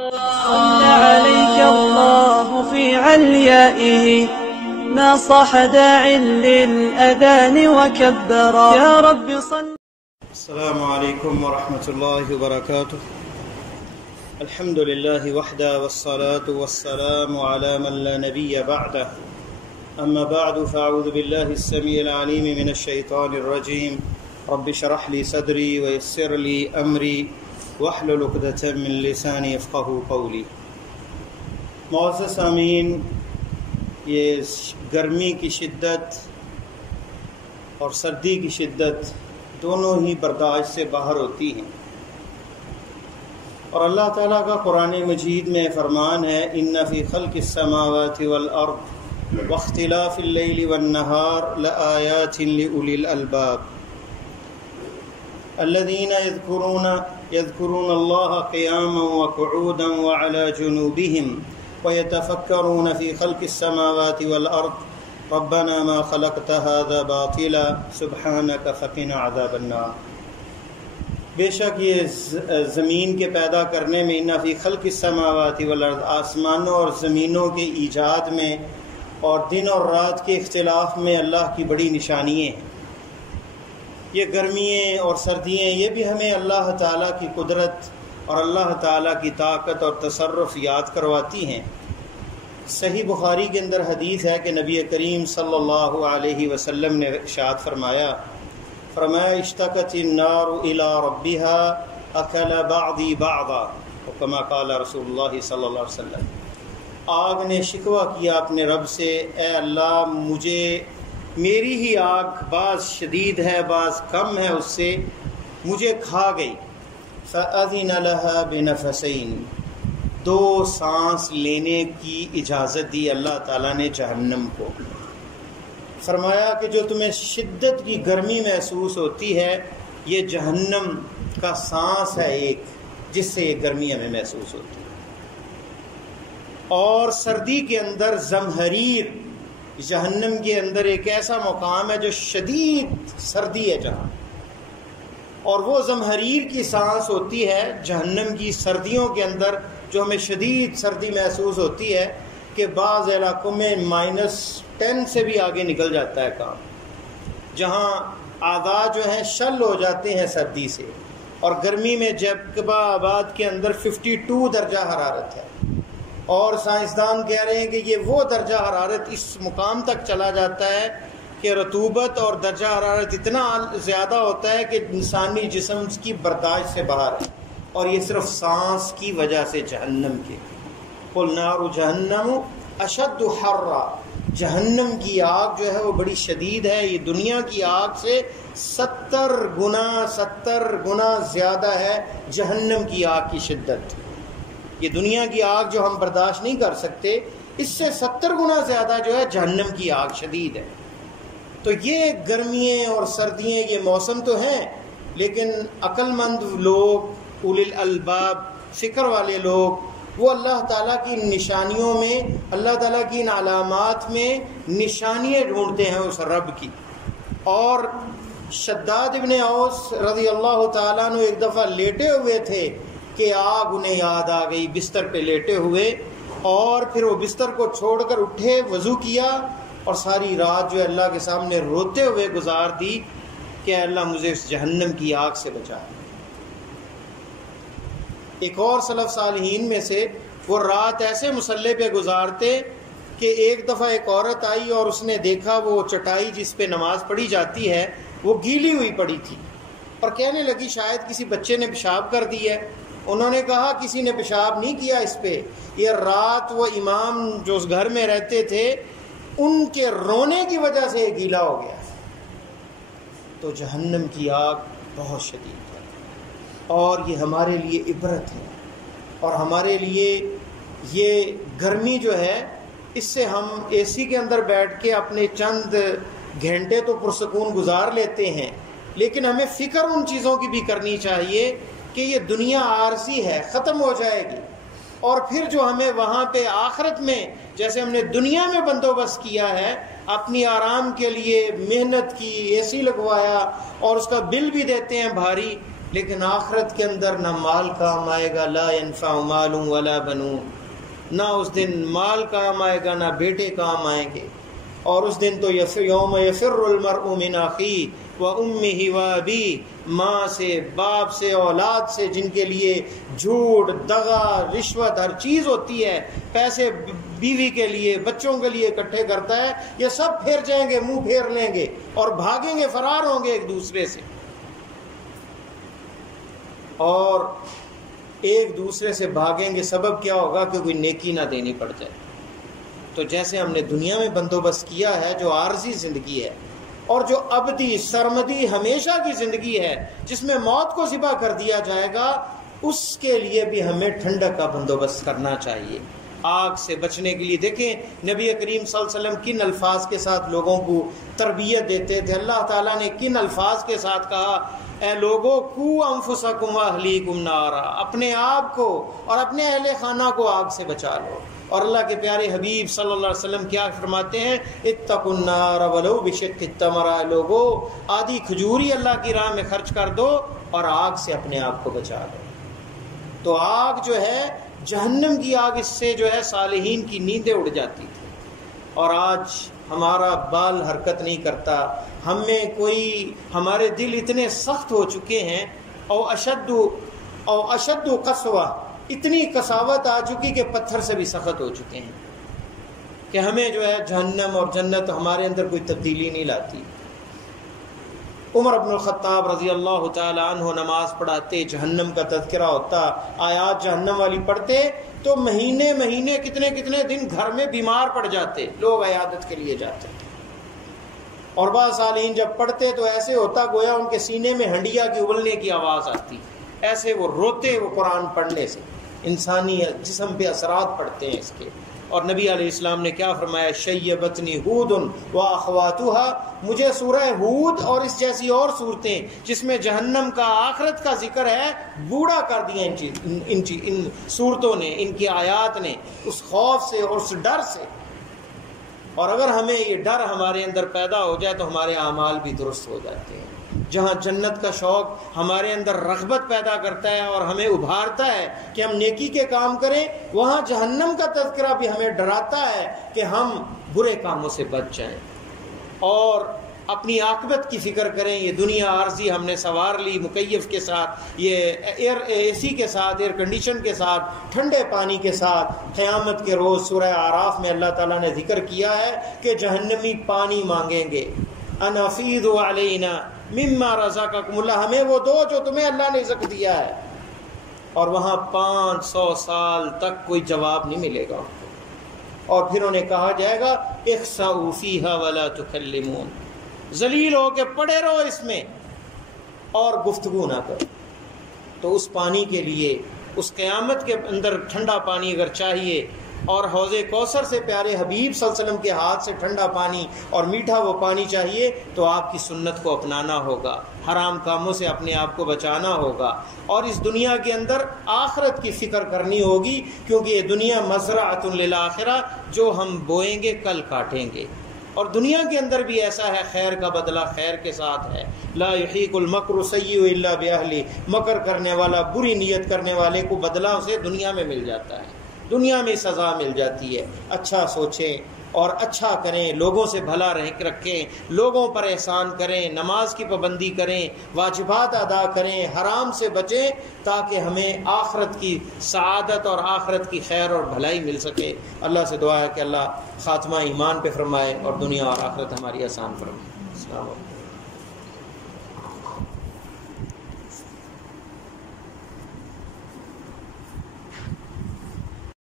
صلى عليك الله في عليائه ما صاح داع للأذان وكبرا يا رب صل. السلام عليكم ورحمة الله وبركاته. الحمد لله وحده والصلاة والسلام على من لا نبي بعده. أما بعد فأعوذ بالله السميع العليم من الشيطان الرجيم. رب اشرح لي صدري ويسر لي أمري واحلل عقدة من لساني يفقهوا قولي. معزز سامعین، یہ گرمی کی شدت اور سردی کی شدت دونوں ہی برداشت سے باہر ہوتی ہیں، اور اللہ تعالیٰ کا قرآن مجید میں فرمان ہے ان فی خلق السماوات والارض واختلاف اللیل والنہار لآیات لأولی الالباب الذین یذکرون اللہ قیاما وقعودا وعلی جنوبہم ویتفکرون فی خلق السماوات والارض ربنا ما خلقت هذا باطلا سبحانک فقنا عذاب النار. بے شک یہ زمین کے پیدا کرنے میں ان فی خلق السماوات والارض، آسمانوں اور زمینوں کے ایجاد میں اور دن اور رات کے اختلاف میں اللہ کی بڑی نشانیاں ہیں. یہ گرمیاں اور سردیاں یہ بھی ہمیں اللہ تعالیٰ کی قدرت اور اللہ تعالیٰ کی طاقت اور تصرف یاد کرواتی ہیں. صحیح بخاری کے اندر حدیث ہے کہ نبی کریم صلی اللہ علیہ وسلم نے ارشاد فرمایا اشتکت النار الی ربها اکل بعضی بعضا، کما قال رسول اللہ صلی اللہ علیہ وسلم. آگ نے شکوہ کیا اپنے رب سے، اے اللہ مجھے میری ہی آگ بعض شدید ہے بعض کم ہے، اس سے مجھے کھا گئی. فأذن لها بنفسین، دو سانس لینے کی اجازت دی اللہ تعالیٰ نے جہنم کو. فرمایا کہ جو تمہیں شدت کی گرمی محسوس ہوتی ہے یہ جہنم کا سانس ہے ایک، جس سے یہ گرمی ہمیں محسوس ہوتی ہے. اور سردی کے اندر زمہریر، جہنم کے اندر ایک ایسا مقام ہے جو شدید سردی ہے جہاں، اور وہ زمہریر کی سانس ہوتی ہے جہنم کی سردیوں کے اندر جو ہمیں شدید سردی محسوس ہوتی ہے کہ بعض علاقوں میں -10 سے بھی آگے نکل جاتا ہے کام، جہاں اعضاء جو ہیں شل ہو جاتے ہیں سردی سے. اور گرمی میں جیکبا آباد کے اندر 52 درجہ حرارت ہے، اور سائنسدان کہہ رہے ہیں کہ یہ وہ درجہ حرارت اس مقام تک چلا جاتا ہے کہ رطوبت اور درجہ حرارت اتنا زیادہ ہوتا ہے کہ انسانی جسم کی برداشت سے باہر ہے، اور یہ صرف سانس کی وجہ سے جہنم کے. قل نار جہنم اشد حرا، جہنم کی آگ جو ہے وہ بڑی شدید ہے، یہ دنیا کی آگ سے 70 گنا زیادہ ہے جہنم کی آگ کی شدت. یہ دنیا کی آگ جو ہم برداشت نہیں کر سکتے، اس سے 70 گنا زیادہ جو ہے جہنم کی آگ شدید ہے. تو یہ گرمیاں اور سردیاں یہ موسم تو ہیں، لیکن عقل مند لوگ، اولی الالباب، فکر والے لوگ، وہ اللہ تعالیٰ کی نشانیوں میں، اللہ تعالیٰ کی ان علامات میں نشانیاں ڈھونڈتے ہیں اس رب کی. اور شداد ابن اوس رضی اللہ تعالیٰ عنہ ایک دفعہ لیٹے ہوئے تھے کہ آگ انہیں یاد آ گئی بستر پہ لیٹے ہوئے، اور پھر وہ بستر کو چھوڑ کر اٹھے، وضو کیا، اور ساری رات جو ہے اللہ کے سامنے روتے ہوئے گزار دی کہ اے اللہ مجھے اس جہنم کی آگ سے بچا. ایک اور سلف صالحین میں سے وہ رات ایسے مصلے پہ گزارتے کہ ایک دفعہ ایک عورت آئی اور اس نے دیکھا وہ چٹائی جس پہ نماز پڑھی جاتی ہے وہ گیلی ہوئی پڑی تھی، اور کہنے لگی شاید کسی بچے نے پیشاب کر دی ہے. انہوں نے کہا کسی نے پیشاب نہیں کیا اس پہ، یہ رات وہ امام جو اس گھر میں رہتے تھے ان کے رونے کی وجہ سے یہ گیلا ہو گیا. تو جہنم کی آگ بہت شدید ہے، اور یہ ہمارے لیے عبرت ہے، اور ہمارے لیے یہ گرمی جو ہے اس سے ہم اے سی کے اندر بیٹھ کے اپنے چند گھنٹے تو پرسکون گزار لیتے ہیں، لیکن ہمیں فکر ان چیزوں کی بھی کرنی چاہیے کہ یہ دنیا عارضی ہے، ختم ہو جائے گی، اور پھر جو ہمیں وہاں پہ آخرت میں جیسے ہم نے دنیا میں بندوبست کیا ہے اپنی آرام کے لیے محنت کی، اے سی لگوایا اور اس کا بل بھی دیتے ہیں بھاری، لیکن آخرت کے اندر نہ مال کام آئے گا، لا ينفع مال ولا بنون، نہ اس دن مال کام آئے گا نہ بیٹے کام آئیں گے. اور اس دن تو یوم یفر المرء من اخیہ وامہ وابیہ، ماں سے، باپ سے، اولاد سے، جن کے لیے جھوٹ، دغا، رشوت ہر چیز ہوتی ہے، پیسے بیوی کے لیے، بچوں کے لیے اکٹھے کرتا ہے، یہ سب پھیر جائیں گے، منہ پھیر لیں گے اور بھاگیں گے، فرار ہوں گے ایک دوسرے سے، اور ایک دوسرے سے بھاگیں گے. سبب کیا ہوگا کہ کوئی نیکی نہ دینی پڑ جائے. تو جیسے ہم نے دنیا میں بندوبست کیا ہے جو عارضی زندگی ہے، اور جو ابدی سرمدی ہمیشہ کی زندگی ہے جس میں موت کو ذبح کر دیا جائے گا، اس کے لیے بھی ہمیں ٹھنڈک کا بندوبست کرنا چاہیے. آگ سے بچنے کے لیے دیکھیں نبی کریم صلی اللہ علیہ وسلم کن الفاظ کے ساتھ لوگوں کو تربیت دیتے تھے. اللہ تعالیٰ نے کن الفاظ کے ساتھ کہا، اے لوگو قو انفسکم واہلیکم نارا، اپنے آپ کو اور اپنے اہل خانہ کو آگ سے بچا لو. اور اللہ کے پیارے حبیب صلی اللہ علیہ وسلم کیا فرماتے ہیں، اتقوا النار ولو بشق التمرہ، لوگو آدھی کھجوری اللہ کی راہ میں خرچ کر دو اور آگ سے اپنے آپ کو بچا لو. تو آگ جو ہے جہنم کی آگ، اس سے جو ہے صالحین کی نیندیں اڑ جاتی تھی. اور آج ہمارا بال حرکت نہیں کرتا، ہم میں کوئی، ہمارے دل اتنے سخت ہو چکے ہیں، او اشد قسوہ، اتنی قساوت آ چکی کہ پتھر سے بھی سخت ہو چکے ہیں کہ ہمیں جو ہے جہنم اور جنت ہمارے اندر کوئی تبدیلی نہیں لاتی. عمر بن الخطاب رضی اللہ تعالی عنہ نماز پڑھاتے، جہنم کا تذکرہ ہوتا، آیات جہنم والی پڑھتے تو مہینے مہینے کتنے کتنے دن گھر میں بیمار پڑ جاتے، لوگ عیادت کے لیے جاتے. اور بعض صالحین جب پڑھتے تو ایسے ہوتا گویا ان کے سینے میں ہنڈیا کی ابلنے کی آواز آتی، ایسے وہ روتے وہ قرآن پڑھنے سے. انسانی جسم پہ اثرات پڑتے ہیں اس کے. اور نبی علیہ السلام نے کیا فرمایا، شیبتنی ہود و اخواتها، مجھے سورہ ہود اور اس جیسی اور صورتیں جس میں جہنم کا، آخرت کا ذکر ہے، بوڑھا کر دیا ان صورتوں نے، ان کی آیات نے، اس خوف سے اور اس ڈر سے. اور اگر ہمیں یہ ڈر ہمارے اندر پیدا ہو جائے تو ہمارے اعمال بھی درست ہو جاتے ہیں. جہاں جنت کا شوق ہمارے اندر رغبت پیدا کرتا ہے اور ہمیں ابھارتا ہے کہ ہم نیکی کے کام کریں، وہاں جہنم کا تذکرہ بھی ہمیں ڈراتا ہے کہ ہم برے کاموں سے بچ جائیں اور اپنی عاقبت کی فکر کریں. یہ دنیا عارضی ہم نے سوار لی مکیف کے ساتھ، یہ اے سی کے ساتھ، ایئر کنڈیشن کے ساتھ، ٹھنڈے پانی کے ساتھ. قیامت کے روز سورہ اعراف میں اللہ تعالیٰ نے ذکر کیا ہے کہ جہنمی پانی مانگیں گے، ان افیضوا علینا مما رزقکم اللہ، ہمیں وہ دو جو تمہیں اللہ نے رزق دیا ہے. اور وہاں 500 سال تک کوئی جواب نہیں ملے گا. اور پھر انہیں کہا جائے گا اخسؤوا فیہا ولا تکلمون، ذلیل ہو کے پڑے رہو اس میں اور گفتگو نہ کرو. تو اس پانی کے لیے، اس قیامت کے اندر ٹھنڈا پانی اگر چاہیے، اور حوض کوثر سے پیارے حبیب صلی اللہ علیہ وسلم کے ہاتھ سے ٹھنڈا پانی اور میٹھا وہ پانی چاہیے، تو آپ کی سنت کو اپنانا ہوگا، حرام کاموں سے اپنے آپ کو بچانا ہوگا، اور اس دنیا کے اندر آخرت کی فکر کرنی ہوگی، کیونکہ یہ دنیا مزرعۃ للآخرہ، جو ہم بوئیں گے کل کاٹیں گے. اور دنیا کے اندر بھی ایسا ہے، خیر کا بدلہ خیر کے ساتھ ہے. لا یحیق المکر السیء الا باہلہ، مکر کرنے والا، بری نیت کرنے والے کو بدلہ اسے دنیا میں مل جاتا ہے، دنیا میں سزا مل جاتی ہے. اچھا سوچیں اور اچھا کریں، لوگوں سے بھلا رکھیں، لوگوں پر احسان کریں، نماز کی پابندی کریں، واجبات ادا کریں، حرام سے بچیں، تاکہ ہمیں آخرت کی سعادت اور آخرت کی خیر اور بھلائی مل سکے. اللہ سے دعا ہے کہ اللہ خاتمہ ایمان پہ فرمائے اور دنیا اور آخرت ہماری آسان فرمائے. السلام علیکم.